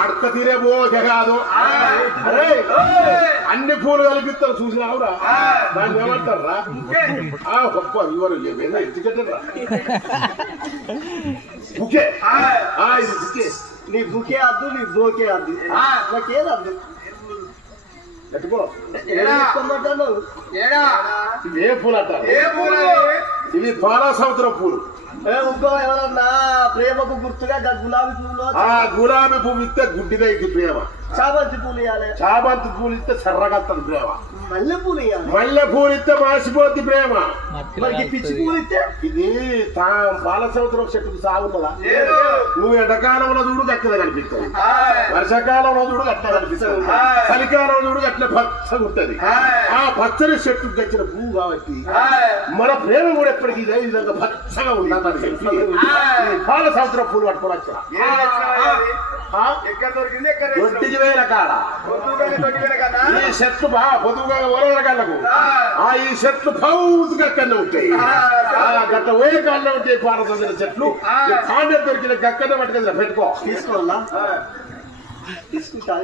అడక తీరే పోతే కాదు అరే అన్ని పూలు కలిపిస్తారు చూసినావురా దాన్ని ఏమంటారా గొప్ప ఇవరు ఎత్తుకెట్టరా బుకే ఇది బుకే నీ బుకే అద్దు నీ బోకే అద్దు నాకేదద్దు ఎట్టుకో ఏడా ఇది ఏ పూలు అంటారు ఇది పాలా సముద్రం పూలు ఇంకో ఎవరన్నా ప్రేమకు గుర్తుగా గులాబీ పువ్వులో గులాబీ పువ్వు ఇస్తే గుడ్డిదే ఇది ప్రేమ చామంతి పూలు ఇవ్వాలి చామంతి పూలు ఇస్తే సర్రగత్తది ప్రేమ మల్లె పూలు ఇవ్వాలి మల్లె పూలు ఇస్తే మాసిపోద్ది ప్రేమ మరి పిచ్చి పూలు ఇస్తే ఇది పాల సముద్రం చెట్టుకు సాగున్నదా నువ్వు ఎండాకాలంలో చూడు గట్టిగా కనిపిస్తుంది వర్షాకాలంలో చూడు గట్టిగా కనిపిస్తుంది చలికాలంలో చూడు గట్ల పచ్చగా ఉంటది ఆ పచ్చని చెట్టుకు గచ్చిన పువ్వు కాబట్టి మన ప్రేమ కూడా ఎప్పటికీ ఇదే విధంగా పచ్చగా ఉండాలని చెప్పి పాల సముద్రం పూలు పట్టుకొని వచ్చిన ఒట్టికి వేల కాడ ఈ చెట్లు బాగా పొదువుగా ఓరల కళ్ళకు ఈ చెట్లు పౌతుగా కన్నా ఉంటాయి గట్ట ఓయ కాళ్ళలో ఉంటాయి పారదొందిన చెట్లు కాండ దొరికిన గక్కన పట్టుకెళ్ళి పెట్టుకో తీసుకోవాలా తీసుకుంటా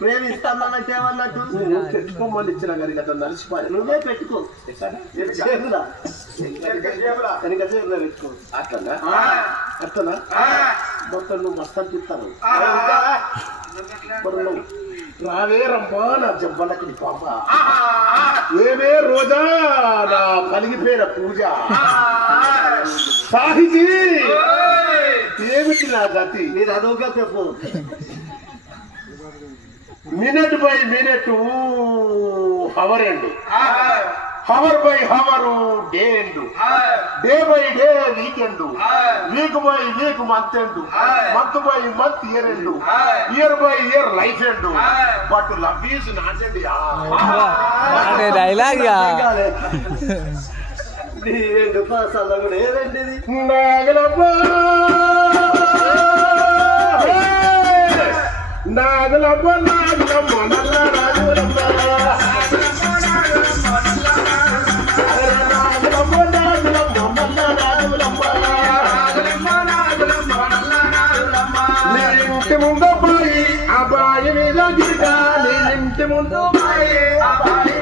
ప్రేమిస్తానంటే ఏమన్నట్టు పెట్టుకోమని ఇచ్చిన కానీ గట్ట నలిసిపోయి నువ్వే పెట్టుకో పెట్టుకో అట్లనా అట్లనా మొత్తం నువ్వు మస్తు అనిపిస్తాను రావే రమ్మా నా జబ్బలకి పాప ఏమే రోజా నా పలిగిపోయిన పూజ సాహితీ ఏమిటి నా గతి మీరు అదొక చెప్పు మినిట్ బై మినిట్ హవర్ ఎండు హవర్ బై హవర్ డే ఎండు day by day weekend week by week month ఎండు మంత్ బై మంత్ ఇయర్ ఎండు ఇయర్ బై ఇయర్ లైఫ్ ఎండు but love is not end dialogue ఏదండి నాగలమ్మ నాగలమ్మ నల్ల రాజులమ్మ నాగలమ్మ నాగలమ్మ నల్ల రాజులమ్మ నీ ఇంటి ముందు అబ్బాయి అబ్బాయి మీద గిరిగా నీ ఇంటి ముందు అబ్బాయి